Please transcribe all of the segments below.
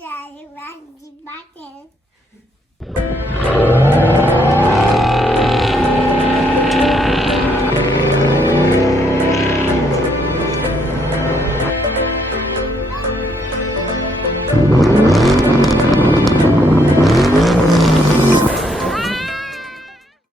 Daddy, where's the button?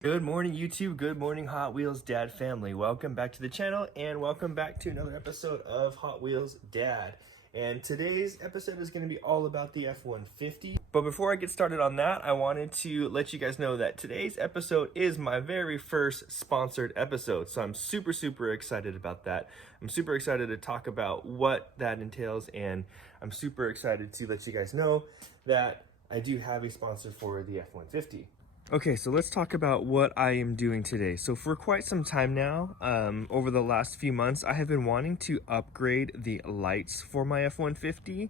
Good morning, YouTube. Good morning, Hot Wheels Dad family. Welcome back to the channel and welcome back to another episode of Hot Wheels Dad. And today's episode is going to be all about the F150. But before I get started on that, I wanted to let you guys know that today's episode is my very first sponsored episode. So I'm super excited about that. I'm super excited to talk about what that entails, and I'm super excited to let you guys know that I do have a sponsor for the F150. Okay, so let's talk about what I am doing today. So for quite some time now, over the last few months, I have been wanting to upgrade the lights for my F-150,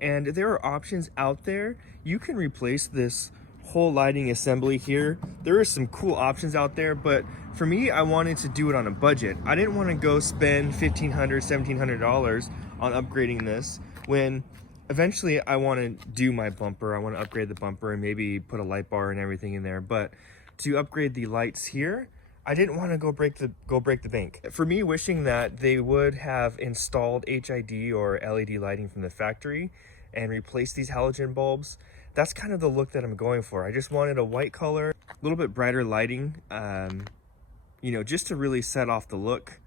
and there are options out there. You can replace this whole lighting assembly here. There are some cool options out there, but for me, I wanted to do it on a budget. I didn't want to go spend $1,500, $1,700 on upgrading this when eventually I want to do my bumper. I want to upgrade the bumper and maybe put a light bar and everything in there. But to upgrade the lights here, I didn't want to go break the bank. For me, wishing that they would have installed HID or LED lighting from the factory and replace these halogen bulbs, that's kind of the look that I'm going for. I just wanted a white color, a little bit brighter lighting, you know, just to really set off the look.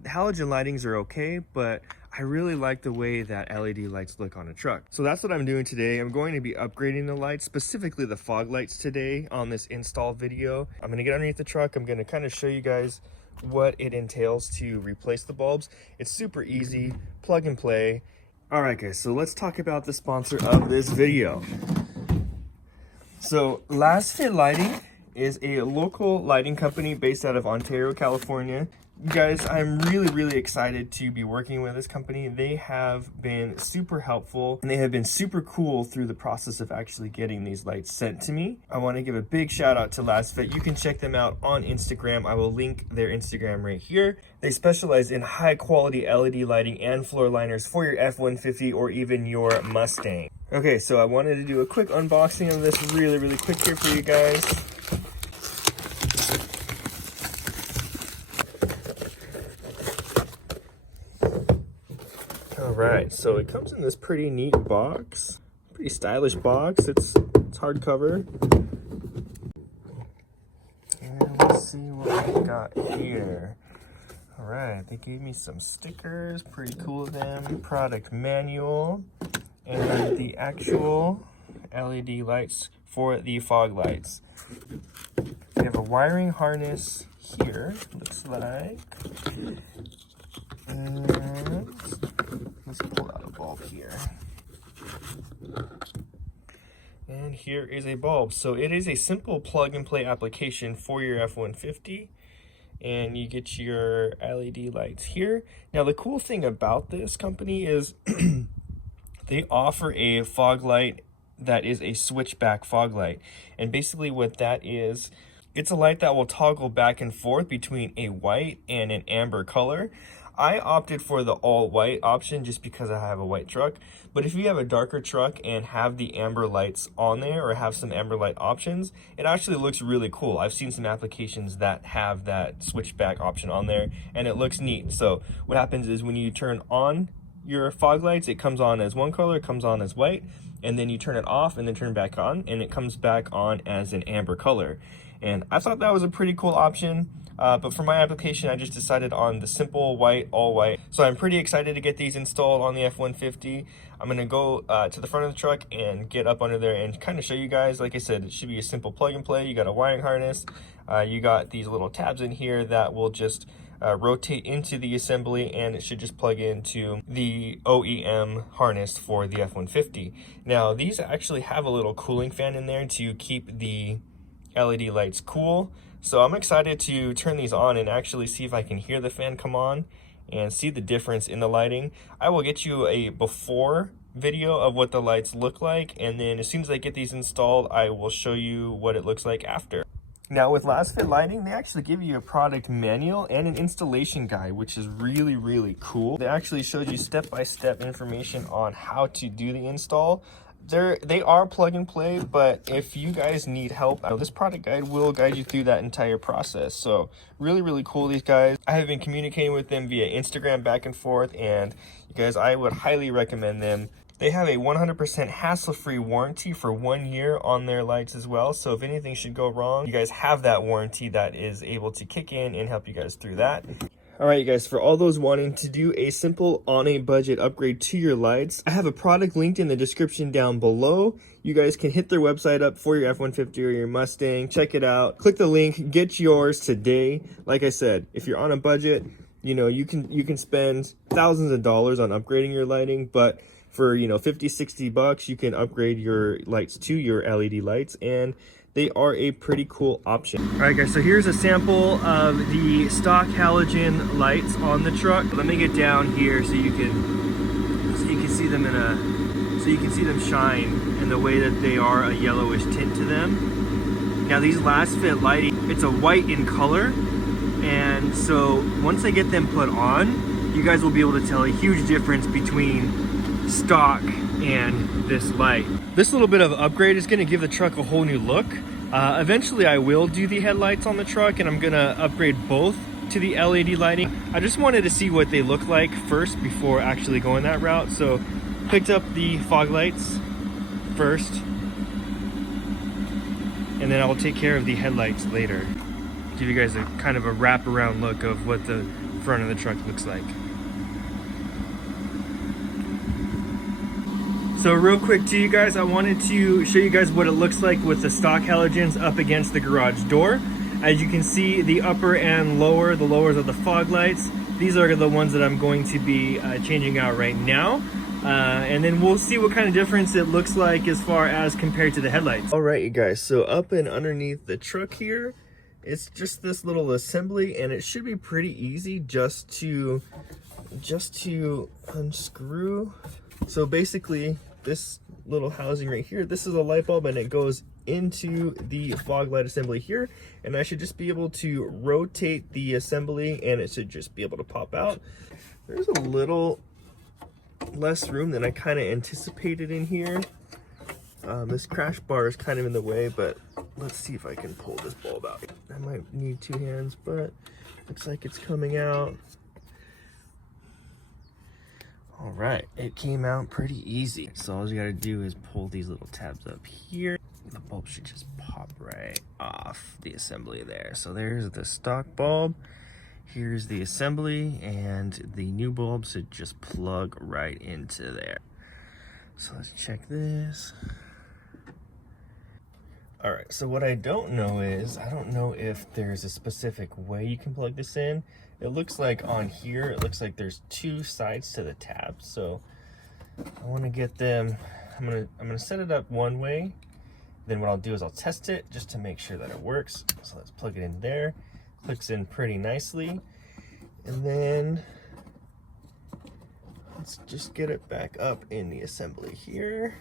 The halogen lightings are okay, but I really like the way that LED lights look on a truck. So that's what I'm doing today. I'm going to be upgrading the lights, specifically the fog lights today on this install video. I'm gonna get underneath the truck. I'm gonna kind of show you guys what it entails to replace the bulbs. It's super easy, plug and play. All right guys, so let's talk about the sponsor of this video. So LASFIT Lighting is a local lighting company based out of Ontario, California. Guys, I'm really excited to be working with this company. They have been super helpful and they have been super cool through the process of actually getting these lights sent to me. I want to give a big shout out to LASFIT. You can check them out on Instagram. I will link their Instagram right here. They specialize in high quality LED lighting and floor liners for your F-150 or even your Mustang. Okay, so I wanted to do a quick unboxing of this really quick here for you guys. Alright, so it comes in this pretty neat box, pretty stylish box. It's hardcover. And let's see what we got here. Alright, they gave me some stickers, pretty cool of them, product manual, and the actual LED lights for the fog lights. We have a wiring harness here, looks like. And let's pull out a bulb here. And here is a bulb. So it is a simple plug and play application for your F-150. And you get your LED lights here. Now the cool thing about this company is they offer a fog light that is a switchback fog light. And basically what that is, it's a light that will toggle back and forth between a white and an amber color. I opted for the all white option just because I have a white truck. But if you have a darker truck and have the amber lights on there or have some amber light options, it actually looks really cool. I've seen some applications that have that switchback option on there and it looks neat. So what happens is when you turn on your fog lights, it comes on as one color, it comes on as white, and then you turn it off and then turn it back on and it comes back on as an amber color. And I thought that was a pretty cool option. But for my application, I just decided on the simple white, all white. So I'm pretty excited to get these installed on the F-150. I'm gonna go to the front of the truck and get up under there and kind of show you guys. Like I said, it should be a simple plug and play. You got a wiring harness. You got these little tabs in here that will just rotate into the assembly, and it should just plug into the OEM harness for the F-150. Now, these actually have a little cooling fan in there to keep the LED lights cool. So I'm excited to turn these on and actually see if I can hear the fan come on and see the difference in the lighting. I will get you a before video of what the lights look like, and then as soon as I get these installed, I will show you what it looks like after. Now with LASFIT Lighting, they actually give you a product manual and an installation guide, which is really cool. They actually showed you step-by-step information on how to do the install. They are plug and play, but if you guys need help, this product guide will guide you through that entire process. So really cool, these guys. I have been communicating with them via Instagram back and forth, and you guys, I would highly recommend them. They have a 100% hassle-free warranty for 1 year on their lights as well. So if anything should go wrong, you guys have that warranty that is able to kick in and help you guys through that. All right, you guys, for all those wanting to do a simple on a budget upgrade to your lights, I have a product linked in the description down below. You guys can hit their website up for your F-150 or your Mustang, check it out, click the link, get yours today. Like I said, if you're on a budget, you know, you can spend thousands of dollars on upgrading your lighting, but for, you know, 50, 60 bucks, you can upgrade your lights to your LED lights, and they are a pretty cool option. All right, guys, so here's a sample of the stock halogen lights on the truck. Let me get down here so you can see them shine in the way that they are a yellowish tint to them. Now these LASFIT lighting, it's a white in color, and so once I get them put on, you guys will be able to tell a huge difference between stock and this light. This little bit of upgrade is going to give the truck a whole new look. Eventually I will do the headlights on the truck, and I'm going to upgrade both to the LED lighting. I just wanted to see what they look like first before actually going that route. So picked up the fog lights first, and then I will take care of the headlights later. Give you guys a kind of a wraparound look of what the front of the truck looks like. So real quick to you guys, I wanted to show you guys what it looks like with the stock halogens up against the garage door. As you can see, the upper and lower, the lowers are the fog lights. These are the ones that I'm going to be changing out right now. And then we'll see what kind of difference it looks like as far as compared to the headlights. All right, you guys, so up and underneath the truck here, it's just this little assembly, and it should be pretty easy just to unscrew. So basically, this little housing right here, this is a light bulb, and it goes into the fog light assembly here, and I should just be able to rotate the assembly and it should just be able to pop out. There's a little less room than I kind of anticipated in here. This crash bar is kind of in the way, but let's see if I can pull this bulb out. I might need 2 hands, but looks like it's coming out. All right, it came out pretty easy. So all you gotta do is pull these little tabs up here. The bulb should just pop right off the assembly there. So there's the stock bulb. Here's the assembly, and the new bulb should just plug right into there. So let's check this. All right, so what I don't know is, I don't know if there's a specific way you can plug this in. It looks like on here, it looks like there's 2 sides to the tab. So I want to get them, I'm gonna set it up one way. Then what I'll do is I'll test it just to make sure that it works. So let's plug it in there. Clicks in pretty nicely. And then let's just get it back up in the assembly here.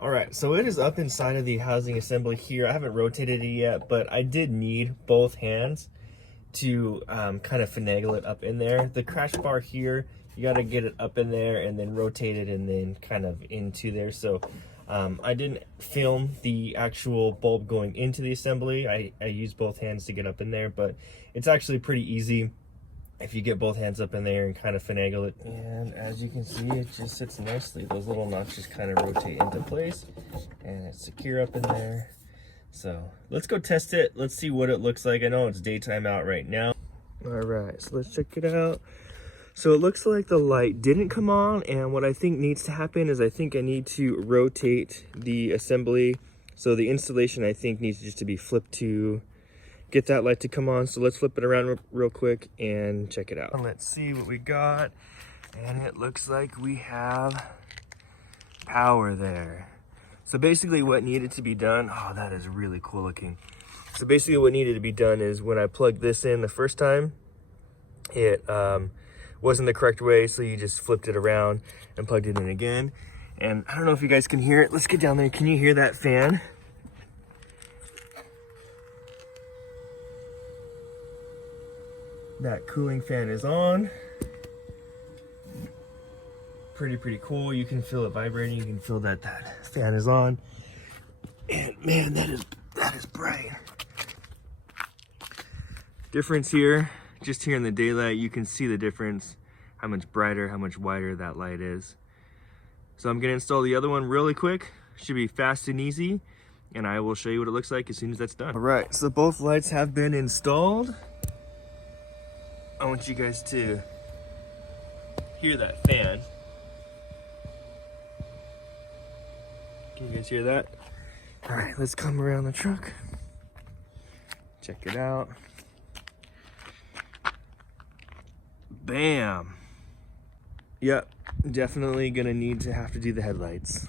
All right, so it is up inside of the housing assembly here. I haven't rotated it yet, but I did need both hands to kind of finagle it up in there. The crash bar here, you got to get it up in there and then rotate it and then kind of into there. So I didn't film the actual bulb going into the assembly. I used both hands to get up in there, but it's actually pretty easy if you get both hands up in there and kind of finagle it. And as you can see, it just sits nicely. Those little notches kind of rotate into place, and it's secure up in there. So let's go test it. Let's see what it looks like. I know it's daytime out right now. All right, so let's check it out. So it looks like the light didn't come on, and what I think needs to happen is I think I need to rotate the assembly. So the installation, I think, needs just to be flipped to get that light to come on. So let's flip it around real quick and check it out. Let's see what we got. And it looks like we have power there. So basically what needed to be done, oh, that is really cool looking. So basically what needed to be done is when I plugged this in the first time, it wasn't the correct way, so you just flipped it around and plugged it in again. And I don't know if you guys can hear it. Let's get down there. Can you hear that fan? That cooling fan is on. pretty cool. You can feel it vibrating. You can feel that that fan is on. And man, that is bright. Difference here, just here in the daylight, you can see the difference, how much brighter, how much wider that light is. So I'm gonna install the other one really quick. Should be fast and easy, and I will show you what it looks like as soon as that's done. All right, so both lights have been installed. I want you guys to hear that fan. Can you guys hear that? All right, let's come around the truck. Check it out. Bam. Yep, definitely gonna need to have to do the headlights.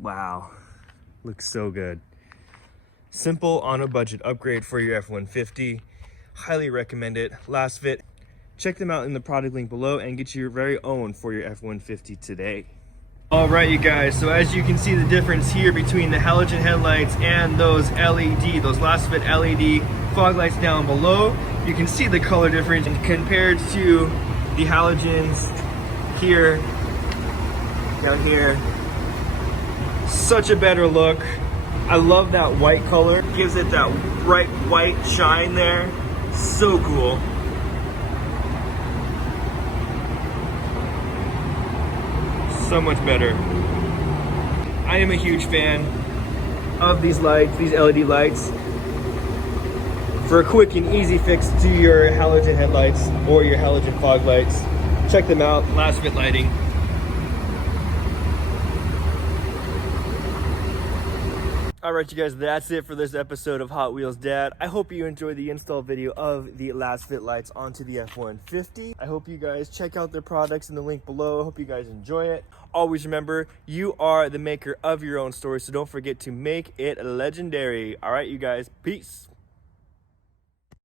Wow, looks so good. Simple on a budget upgrade for your F-150. Highly recommend it. LASFIT. Check them out in the product link below and get your very own for your F-150 today. All right, you guys, so as you can see the difference here between the halogen headlights and those LED, those LASFIT LED fog lights down below, you can see the color difference compared to the halogens here, down here. Such a better look. I love that white color. Gives it that bright white shine there. So cool. So much better. I am a huge fan of these lights, these LED lights. For a quick and easy fix to your halogen headlights or your halogen fog lights, check them out, LASFIT Lighting. All right, you guys, that's it for this episode of Hot Wheels Dad. I hope you enjoyed the install video of the LASFIT lights onto the F-150. I hope you guys check out their products in the link below. I hope you guys enjoy it. Always remember, you are the maker of your own story, so don't forget to make it legendary. All right, you guys, peace.